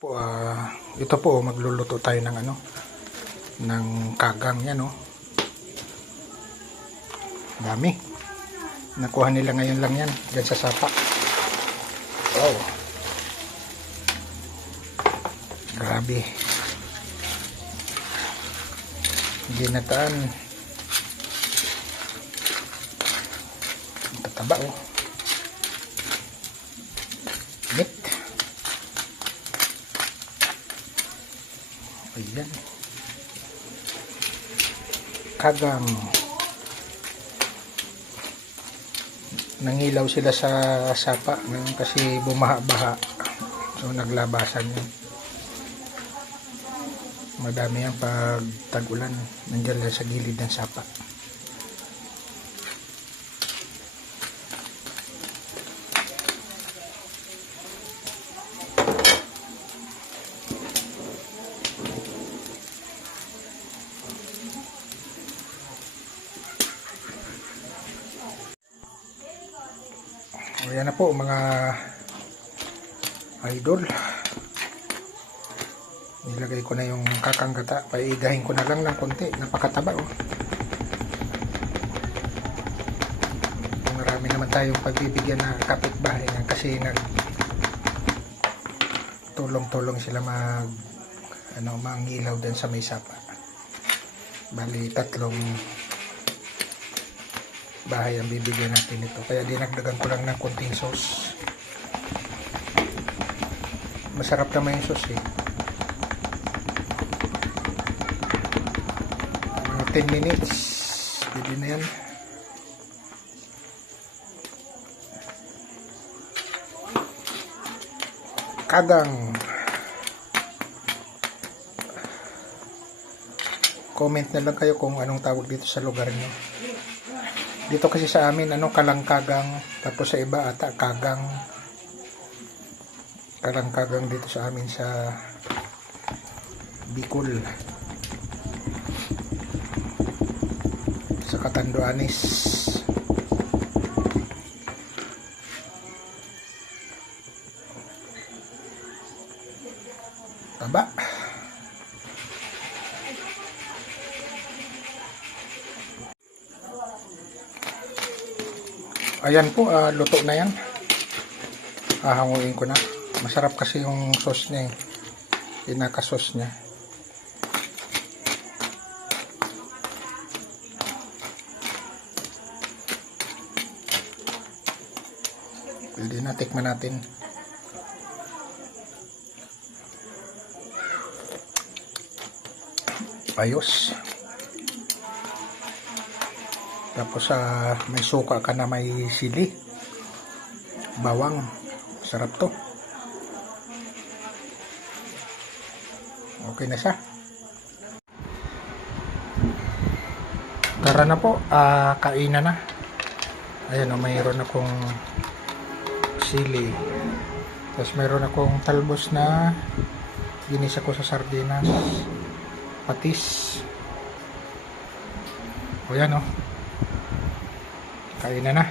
Ito po magluluto tayo ng ng kagang yan dami nakuha nila ngayon lang yan dyan sa sapa. Wow, grabe, ginataan, tataba meat. Ayan, kagang. Nangilaw sila sa sapa ngayon kasi bumaha-baha, so naglabasan yun. Madami yan pag tag-ulan, nandiyan lang sa gilid ng sapa. Ayan na po mga idol, nilagay ko na yung kakanggata, paigahin ko na lang ng konti, napakataba marami naman tayong pagbibigyan na kapitbahay kasi tulong-tulong sila mangilaw din sa may sapa. Bali 3 bahay ang bibigyan natin ito, kaya dinagdagan ko lang ng konting sauce. Masarap naman yung sauce mga 10 minutes pwede na yan. Kagang, comment na lang kayo kung anong tawag dito sa lugar nyo. Dito kasi sa amin kalangkagang, tapos sa iba ata kagang. Kalangkagang dito sa amin sa Bicol, sa Catanduanes. Taba. Ayan po, luto na yan. Hahanguin ko na. Masarap kasi yung sauce niya, pinaka-sauce niya. Pwede na, tikman natin. Ayos. Tapos may suka ka na, may sili, bawang. Sarap to. Okay na siya. Tara na po, kainan na. Ayan mayroon akong sili. Tapos mayroon akong talbos na ginisa ko sa sardinas, patis. O yan kainan na.